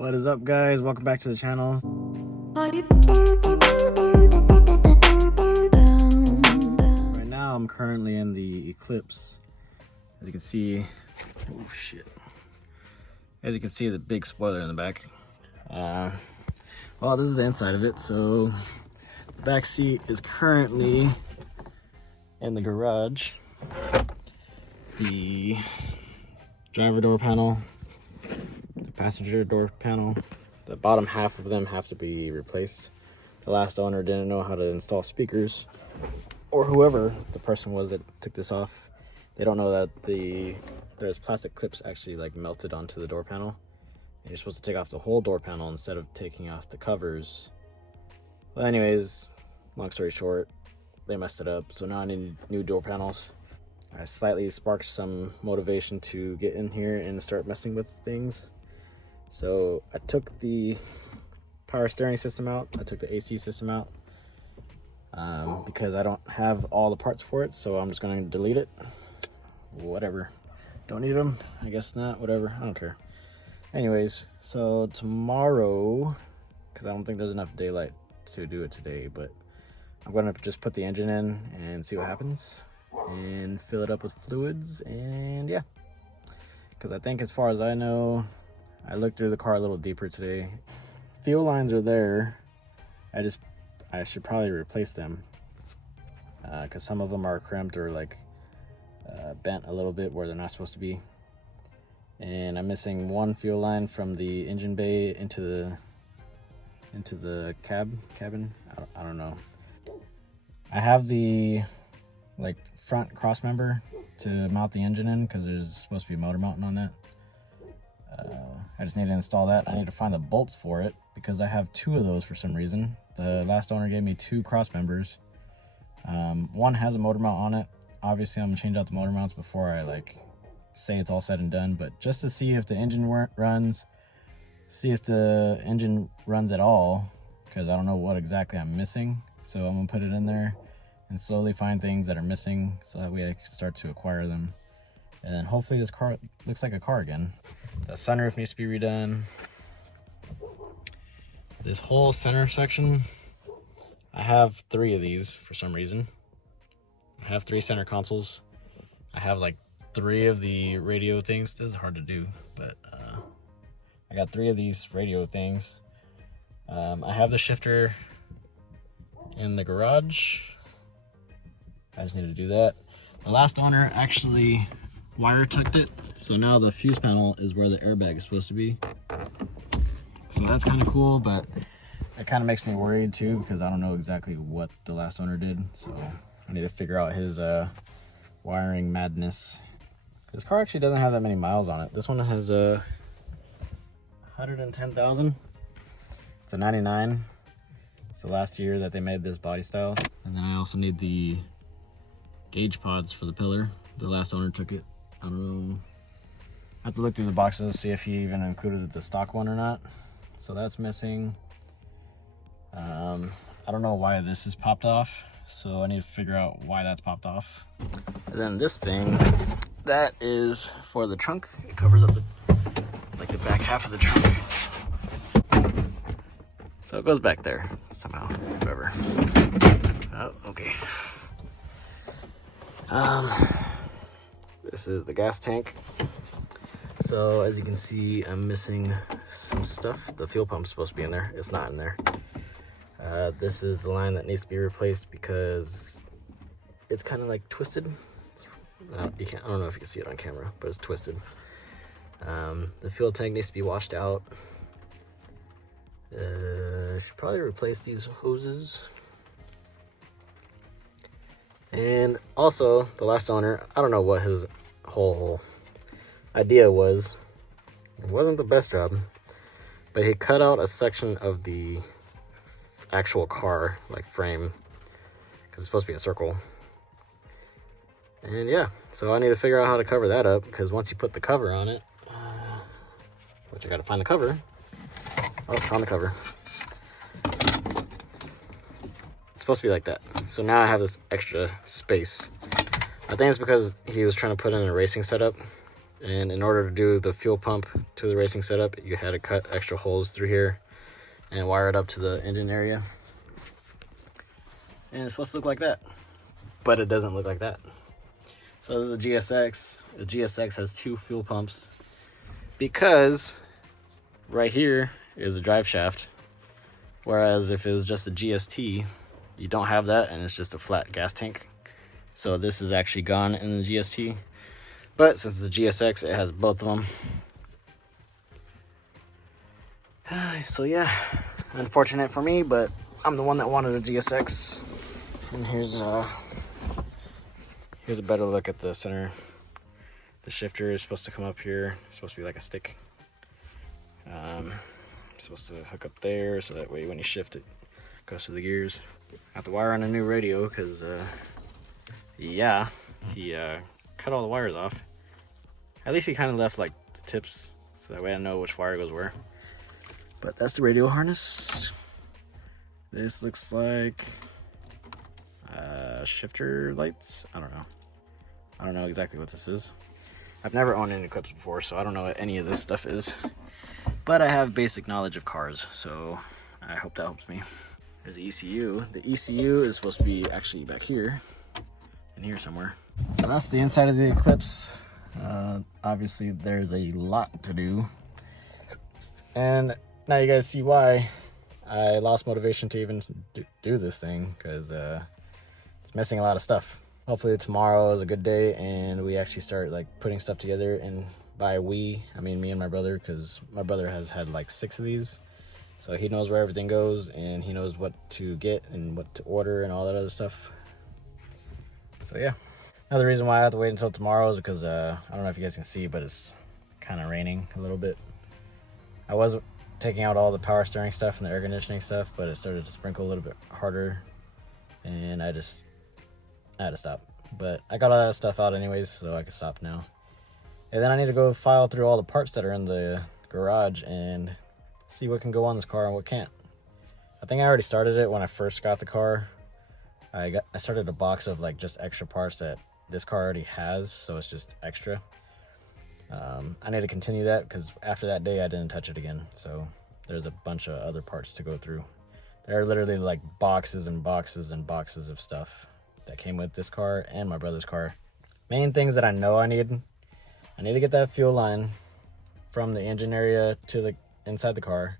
What is up, guys? Welcome back to the channel. Right now I'm currently in the Eclipse. As you can see, oh shit. As you can see, the big spoiler in the back. Well, this is the inside of it. So the back seat is currently in the garage. The driver door panel, the passenger door panel, the bottom half of them have to be replaced. The last owner didn't know how to install speakers, or whoever the person was that took this off. They don't know that there's plastic clips actually like melted onto the door panel. And you're supposed to take off the whole door panel instead of taking off the covers. Well, anyways, long story short, they messed it up. So now I need new door panels. I slightly sparked some motivation to get in here and start messing with things. So I took the power steering system out. I took the AC system out because I don't have all the parts for it. So I'm just going to delete it. Whatever. Don't need them. I guess not. Whatever. I don't care. Anyways, so tomorrow, because I don't think there's enough daylight to do it today, but I'm going to just put the engine in and see what happens. And fill it up with fluids, and yeah, because I think, as far as I know, I looked through the car a little deeper today. Fuel lines are there. I should probably replace them because some of them are crimped or like bent a little bit where they're not supposed to be. And I'm missing one fuel line from the engine bay into the cabin. I don't know. I have the like front cross member to mount the engine in because there's supposed to be a motor mounting on that. I just need to install that. I need to find the bolts for it because I have two of those for some reason. The last owner gave me two cross members. One has a motor mount on it. Obviously I'm gonna change out the motor mounts before I like say it's all said and done, but just to see if the engine runs, see if the engine runs at all, because I don't know what exactly I'm missing. So I'm gonna put it in there and slowly find things that are missing so that way I can start to acquire them. And then hopefully this car looks like a car again. The sunroof needs to be redone. This whole center section, I have three of these for some reason. I have three center consoles. I have like three of the radio things. This is hard to do, but I got three of these radio things. I have the shifter in the garage. I just need to do that. The last owner actually wire tucked it, so now the fuse panel is where the airbag is supposed to be. So that's kind of cool, but it kind of makes me worried too because I don't know exactly what the last owner did. So I need to figure out his wiring madness. This car actually doesn't have that many miles on it. This one has 110,000. It's a 99. It's the last year that they made this body style. And then I also need the gauge pods for the pillar. The last owner took it. I don't know. I have to look through the boxes to see if he even included the stock one or not. So that's missing. I don't know why this is popped off, so I need to figure out why that's popped off. And then this thing, that is for the trunk. It covers up the back half of the trunk. So it goes back there somehow, whatever. Oh, okay. This is the gas tank. So as you can see, I'm missing some stuff. The fuel pump's supposed to be in there. It's not in there. This is the line that needs to be replaced because it's kind of like twisted. I don't know if you can see it on camera, but it's twisted. The fuel tank needs to be washed out. I should probably replace these hoses. And also, the last owner, I don't know what his whole idea was. It wasn't the best job, but he cut out a section of the actual car, like frame, because it's supposed to be a circle. And yeah, so I need to figure out how to cover that up, because once you put the cover on it, which I gotta find the cover. Oh, found the cover. It's supposed to be like that. So now I have this extra space. I think it's because he was trying to put in a racing setup And in order to do the fuel pump to the racing setup, you had to cut extra holes through here and wire it up to the engine area. And it's supposed to look like that, but it doesn't look like that. So this is a GSX. The GSX has 2 fuel pumps because right here is the drive shaft. Whereas if it was just a GST, you don't have that and it's just a flat gas tank. So this is actually gone in the GST. But since it's a GSX, it has both of them. So yeah, unfortunate for me, but I'm the one that wanted a GSX. And here's a better look at the center. The shifter is supposed to come up here. It's supposed to be like a stick. It's supposed to hook up there, so that way when you shift it, goes to the gears. I have to wire on a new radio because, yeah, he cut all the wires off. At least he kind of left like the tips, so that way I know which wire goes where. But that's the radio harness. This looks like shifter lights. I don't know exactly what this is. I've never owned an Eclipse before, so I don't know what any of this stuff is. But I have basic knowledge of cars, so I hope that helps me. There's the ECU. The ECU is supposed to be actually back here, in here somewhere. So that's the inside of the Eclipse. Obviously there's a lot to do. And now you guys see why I lost motivation to even do this thing, because it's missing a lot of stuff. Hopefully tomorrow is a good day and we actually start like putting stuff together. And by we, I mean me and my brother, because my brother has had like 6 of these. So he knows where everything goes and he knows what to get and what to order and all that other stuff. So yeah. Another reason why I have to wait until tomorrow is because I don't know if you guys can see, but it's kind of raining a little bit. I was taking out all the power steering stuff and the air conditioning stuff, but it started to sprinkle a little bit harder and I had to stop. But I got all that stuff out anyways, so I can stop now. And then I need to go file through all the parts that are in the garage and see what can go on this car and what can't. I think I already started it when I first got the car. I started a box of like just extra parts that this car already has, so it's just extra. I need to continue that because after that day I didn't touch it again, so there's a bunch of other parts to go through. There are literally like boxes and boxes and boxes of stuff that came with this car and my brother's car. Main things that I know I need to get that fuel line from the engine area to the inside the car.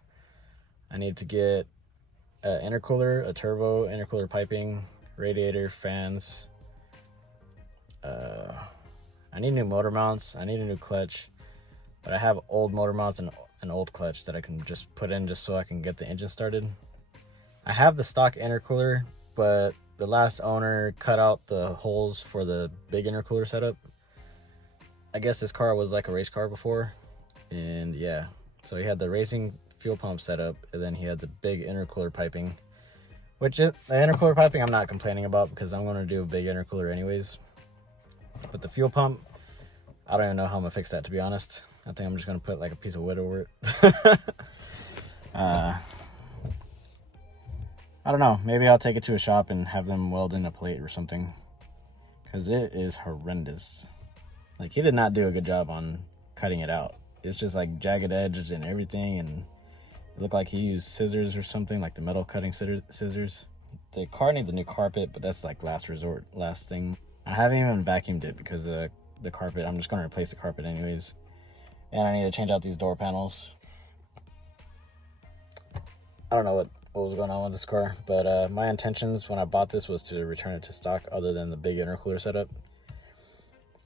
I need to get an intercooler, a turbo intercooler piping, radiator, fans. I need new motor mounts. I need a new clutch, but I have old motor mounts and an old clutch that I can just put in just so I can get the engine started. I have the stock intercooler, but the last owner cut out the holes for the big intercooler setup. I guess this car was like a race car before, and yeah, so he had the racing fuel pump setup, and then he had the big intercooler piping, which is the intercooler piping I'm not complaining about because I'm going to do a big intercooler anyways. But the fuel pump, I don't even know how I'm gonna fix that, to be honest. I think I'm just gonna put like a piece of wood over it. I don't know, maybe I'll take it to a shop and have them weld in a plate or something, because it is horrendous. Like, he did not do a good job on cutting it out. It's just like jagged edges and everything, and it looked like he used scissors or something, like the metal cutting scissors. The car needs a new carpet, but that's like last resort, last thing. I haven't even vacuumed it because the carpet, I'm just going to replace the carpet anyways. And I need to change out these door panels. I don't know what was going on with this car, but my intentions when I bought this was to return it to stock other than the big intercooler setup.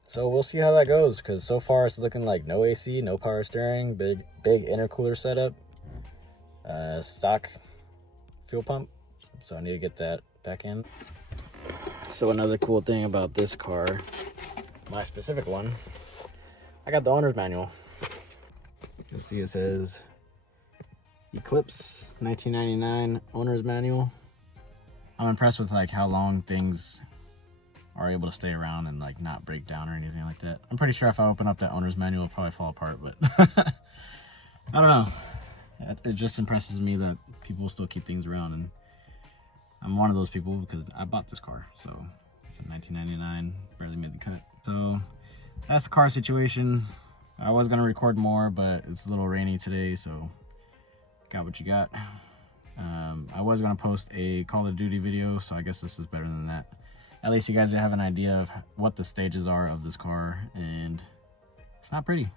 So we'll see how that goes, because so far it's looking like no AC, no power steering, big intercooler setup, stock fuel pump. So I need to get that back in. So another cool thing about this car, my specific one, I got the owner's manual. You'll see it says Eclipse 1999 owner's manual. I'm impressed with like how long things are able to stay around and like not break down or anything like that. I'm pretty sure if I open up that owner's manual, it'll probably fall apart, but I don't know. It just impresses me that people still keep things around, and I'm one of those people because I bought this car. So it's a 1999, barely made the cut. So that's the car situation. I was gonna record more, but it's a little rainy today, so got what you got. I was gonna post a Call of Duty video, so I guess this is better than that. At least you guys have an idea of what the stages are of this car, and it's not pretty.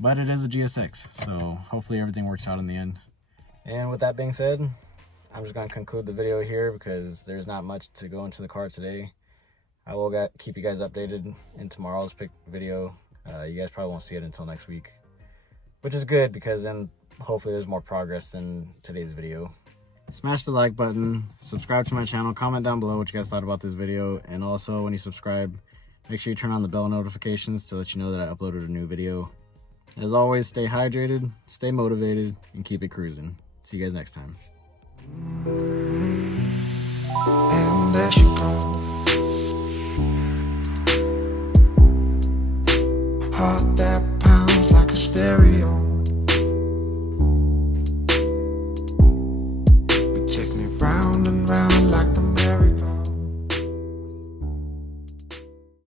But it is a GSX, so hopefully everything works out in the end. And with that being said, I'm just gonna conclude the video here because there's not much to go into the car today. I will keep you guys updated in tomorrow's video. You guys probably won't see it until next week, which is good because then hopefully there's more progress than today's video. Smash the like button, subscribe to my channel, comment down below what you guys thought about this video, and also when you subscribe, make sure you turn on the bell notifications to let you know that I uploaded a new video. As always, stay hydrated, stay motivated, and keep it cruising. See you guys next time. And there she goes. Heart that